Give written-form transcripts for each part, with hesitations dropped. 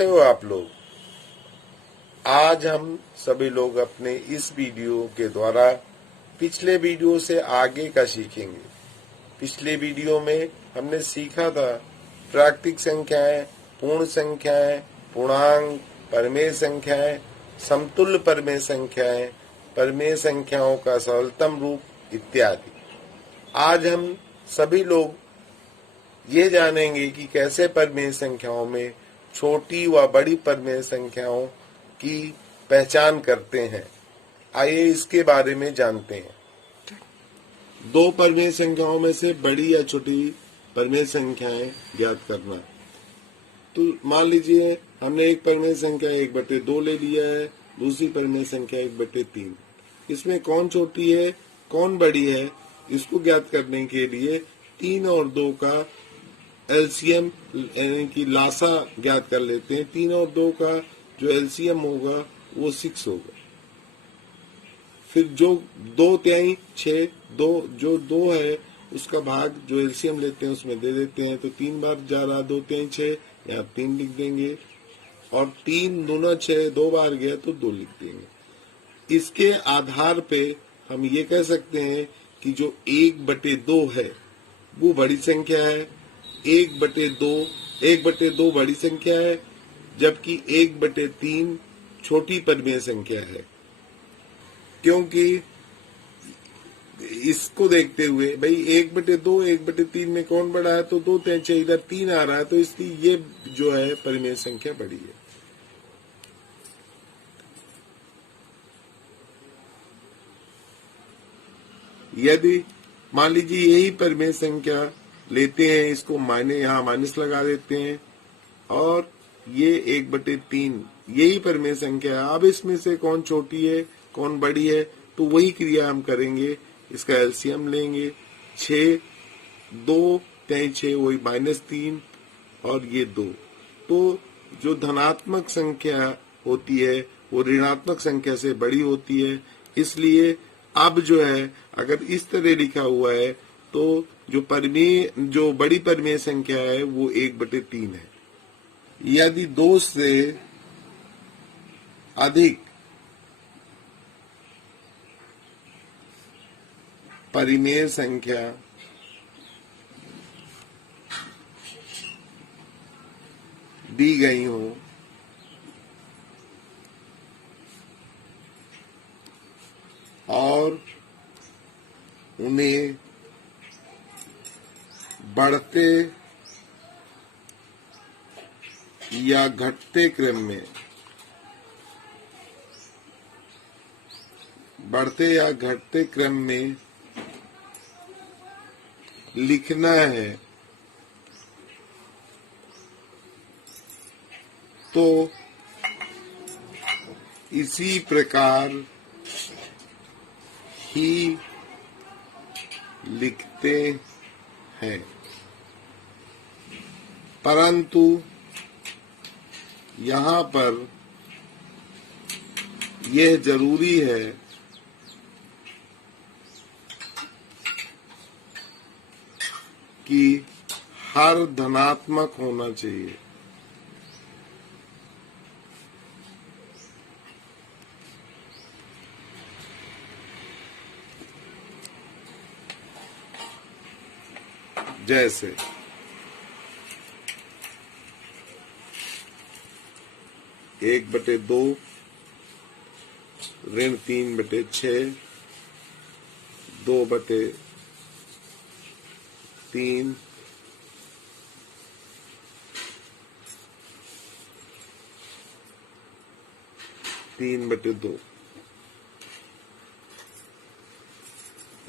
कैसे हो आप लोग? आज हम सभी लोग अपने इस वीडियो के द्वारा पिछले वीडियो से आगे का सीखेंगे। पिछले वीडियो में हमने सीखा था प्राकृतिक संख्याएं, पूर्ण संख्याएं, पूर्णांक, परमेय संख्याएं, समतुल्य परमेय संख्याएं, परमेय संख्याओं का सरलतम रूप इत्यादि। आज हम सभी लोग ये जानेंगे कि कैसे परमेय संख्याओं में छोटी व बड़ी परमेय संख्याओं की पहचान करते हैं। आइए इसके बारे में जानते हैं। दो परमेय संख्याओं में से बड़ी या छोटी परमेय संख्याएं ज्ञात करना। तो मान लीजिए हमने एक परमेय संख्या 1/2 ले लिया है, दूसरी परमेय संख्या 1/3। इसमें कौन छोटी है कौन बड़ी है, इसको ज्ञात करने के लिए 3 और 2 का एलसीएम यानी कि लासा ज्ञात कर लेते हैं। 3 और 2 का जो एलसीएम होगा वो 6 होगा। फिर जो 2 तिहाई 6, जो 2 है उसका भाग जो एलसीएम लेते हैं उसमें दे देते हैं। तो 3 बार जा रहा 2 तिहाई 6, यहाँ 3 लिख देंगे। और 3 दूना 6, 2 बार गया तो 2 लिख देंगे। इसके आधार पे हम ये कह सकते हैं कि जो 1/2 है वो बड़ी संख्या है। 1/2 बड़ी संख्या है, जबकि 1/3 छोटी परमेय संख्या है। क्योंकि इसको देखते हुए भाई 1/2 1/3 में कौन बड़ा है, तो 2 तिहाई 6 इधर 3 आ रहा है, तो इसलिए ये जो है परमेय संख्या बड़ी है। यदि मान लीजिए यही परमेय संख्या लेते हैं, इसको यहाँ माइनस लगा देते हैं और ये 1/3 यही परमेय संख्या है। अब इसमें से कौन छोटी है कौन बड़ी है, तो वही क्रिया हम करेंगे। इसका एलसीएम लेंगे। 6 2 तिहाई 6 वही -3 और ये 2। तो जो धनात्मक संख्या होती है वो ऋणात्मक संख्या से बड़ी होती है। इसलिए अब जो है अगर इस तरह लिखा हुआ है तो जो बड़ी परमेय संख्या है वो 1/3 है। यदि 2 से अधिक परिमेय संख्या दी गई हो और उन्हें बढ़ते या घटते क्रम में लिखना है, तो इसी प्रकार ही लिखते हैं। परंतु यहाँ पर यह जरूरी है कि हर धनात्मक होना चाहिए। जैसे 1/2 ऋण 3/6, 2/3 3/2।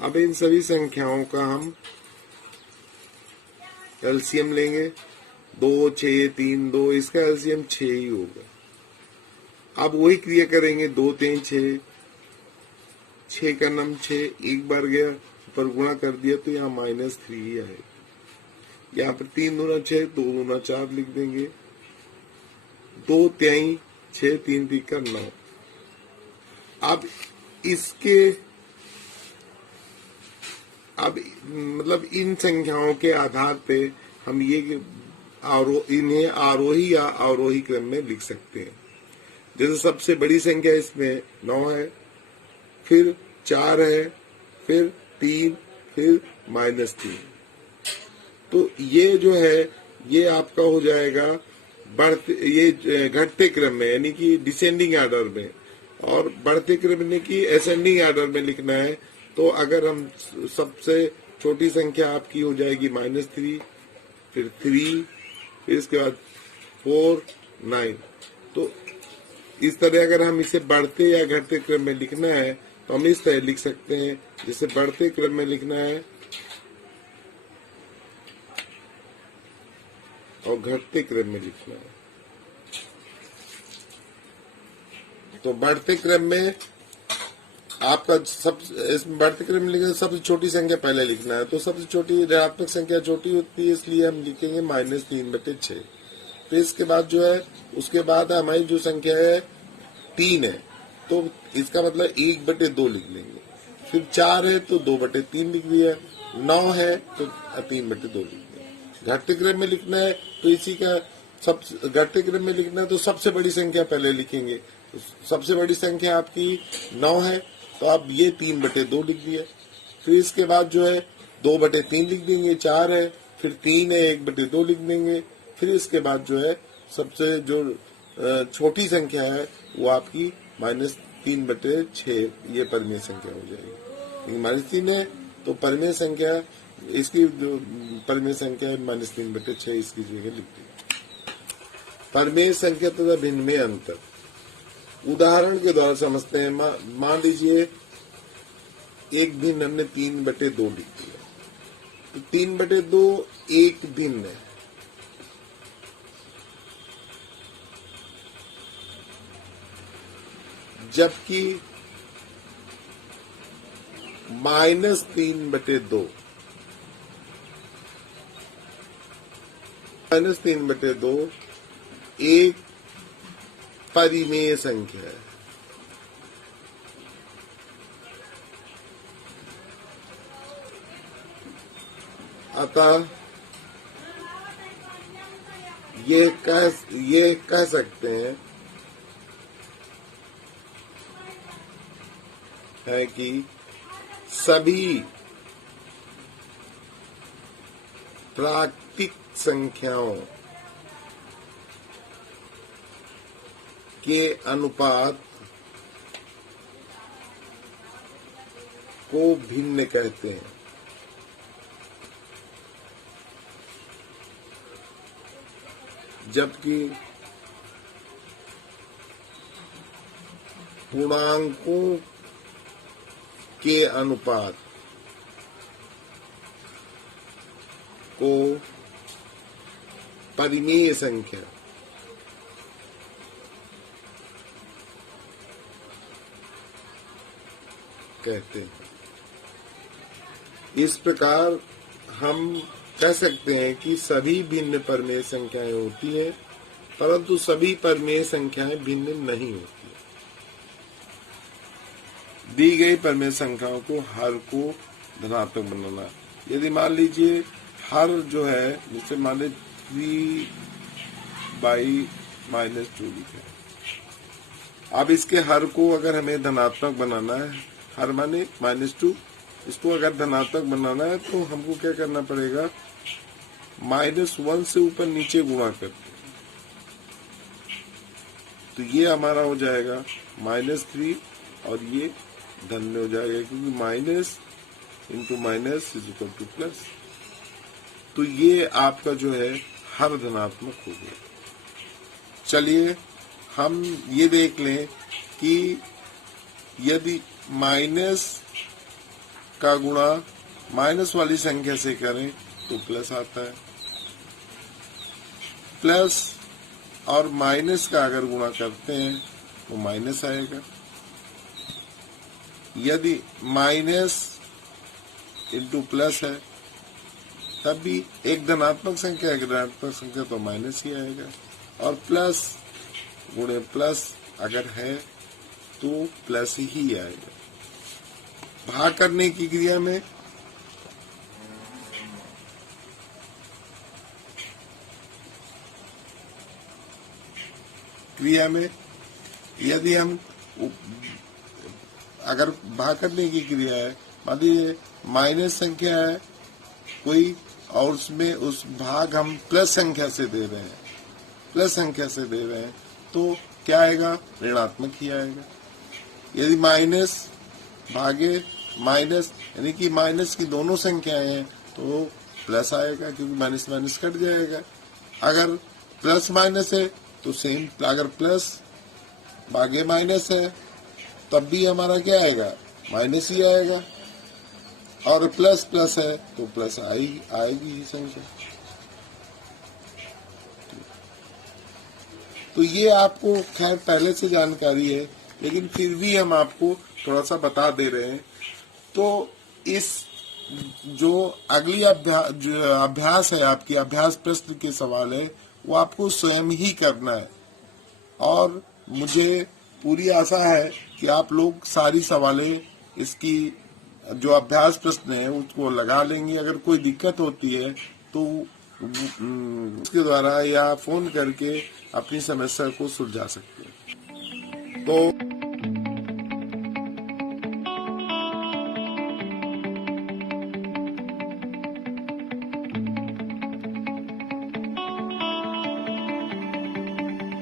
अब इन सभी संख्याओं का हम एलसीएम लेंगे। 2 6 3 2, इसका एलसीएम 6 ही होगा। अब वही क्रिया करेंगे। 2 3 6, 6 का नम 6, एक बार गया पर गुणा कर दिया तो यहाँ -3 ही आएगा। यहाँ पर 3 दूना 6, 2 दूना 4 लिख देंगे। 2 तिहाई 6, 3 3 9। अब इसके मतलब इन संख्याओं के आधार पे हम ये इन्हें आरोही या अवरोही क्रम में लिख सकते हैं। जैसे सबसे बड़ी संख्या इसमें 9 है, फिर 4 है, फिर 3, फिर -3। तो ये जो है ये आपका हो जाएगा ये घटते क्रम में, यानी कि डिसेंडिंग ऑर्डर में, और बढ़ते क्रम यानी कि असेंडिंग ऑर्डर में लिखना है। तो अगर हम सबसे छोटी संख्या आपकी हो जाएगी -3, फिर 3, फिर इसके बाद 4, 9। तो इस तरह अगर हम इसे बढ़ते या घटते क्रम में लिखना है तो हम इस तरह लिख सकते हैं। जैसे बढ़ते क्रम में लिखना है और घटते क्रम में लिखना है। तो बढ़ते क्रम में आपका इसमें बढ़ते क्रम में लिखना, सबसे छोटी संख्या पहले लिखना है। तो सबसे छोटी ऋणात्मक संख्या छोटी होती है, इसलिए हम लिखेंगे -3/6। फिर इसके बाद जो है उसके बाद हमारी जो संख्या है 3 है, तो इसका मतलब 1/2 लिख लेंगे। फिर 4 है तो 2/3 लिख दिया। 9 है तो 3/2 लिख दिया। घटते क्रम में लिखना है तो इसी का घटते क्रम में लिखना है तो सबसे बड़ी संख्या पहले लिखेंगे। तो सबसे बड़ी संख्या आपकी 9 है, तो आप ये 3/2 लिख दिया। फिर इसके बाद जो है 2/3 लिख देंगे। 4 है, फिर 3 है, 1/2 लिख देंगे। फिर इसके बाद जो है सबसे जो छोटी संख्या है वो आपकी -3/6 ये परिमेय संख्या हो जाएगी। -3 है तो परिमेय संख्या, इसकी जो परिमेय संख्या है -3/6 इसकी जगह लिख दी। परिमेय संख्या तथा भिन्न में अंतर उदाहरण के द्वारा समझते हैं। मान लीजिए एक भिन्न हमने 3/2 लिख दिया, तो 3/2 एक भिन्न है। जबकि -3/2 एक परिमेय संख्या है। अतः ये कह सकते हैं है कि सभी प्राकृतिक संख्याओं के अनुपात को भिन्न कहते हैं। जबकि पूर्णांकों के अनुपात को परिमेय संख्या कहते हैं। इस प्रकार हम कह सकते हैं कि सभी भिन्न परिमेय संख्याएं होती हैं, परंतु सभी परिमेय संख्याएं भिन्न नहीं होती। दी गई परिमेय संख्याओं को हर को धनात्मक बनाना। यदि मान लीजिए हर जो है, जैसे मान लीजिए 3/-2 लिखे, अब इसके हर को अगर हमें धनात्मक बनाना है, हर माने -2, इसको अगर धनात्मक बनाना है तो हमको क्या करना पड़ेगा, -1 से ऊपर नीचे गुणा करते हैं। तो ये हमारा हो जाएगा -3 और ये धन में हो जाएगा, क्योंकि minus into minus is equal two plus. तो ये आपका जो है हर धनात्मक हो गया। चलिए हम ये देख लें कि यदि माइनस का गुणा माइनस वाली संख्या से करें तो प्लस आता है, प्लस और माइनस का अगर गुणा करते हैं तो माइनस आएगा। यदि माइनस इंटू प्लस है तब भी एक धनात्मक संख्या एक ऋणात्मक संख्या तो माइनस ही आएगा, और प्लस गुणे प्लस अगर है तो प्लस ही आएगा। भाग करने की क्रिया में क्रिया में यदि हम अगर भाग करने की क्रिया है, मान लीजिए माइनस संख्या है कोई और उसमें उस भाग हम प्लस संख्या से दे रहे हैं, प्लस संख्या से दे रहे हैं, तो क्या आएगा? ऋणात्मक ही आएगा। यदि माइनस भागे माइनस यानी कि माइनस की दोनों संख्याएं हैं तो प्लस आएगा, क्योंकि माइनस माइनस कट जाएगा। अगर प्लस माइनस है तो सेम, अगर प्लस भागे माइनस है तब भी हमारा क्या आएगा? माइनस ही आएगा। और प्लस प्लस है तो प्लस आएगी ही संख्या। तो ये आपको खैर पहले से जानकारी है, लेकिन फिर भी हम आपको थोड़ा सा बता दे रहे हैं। तो इस जो अगली अभ्यास है, आपकी अभ्यास प्रश्न के सवाल है, वो आपको स्वयं ही करना है। और मुझे पूरी आशा है कि आप लोग सारी सवालें इसकी जो अभ्यास प्रश्न है उसको लगा लेंगे। अगर कोई दिक्कत होती है तो उसके द्वारा या फोन करके अपनी समस्या को सुलझा सकते हैं। तो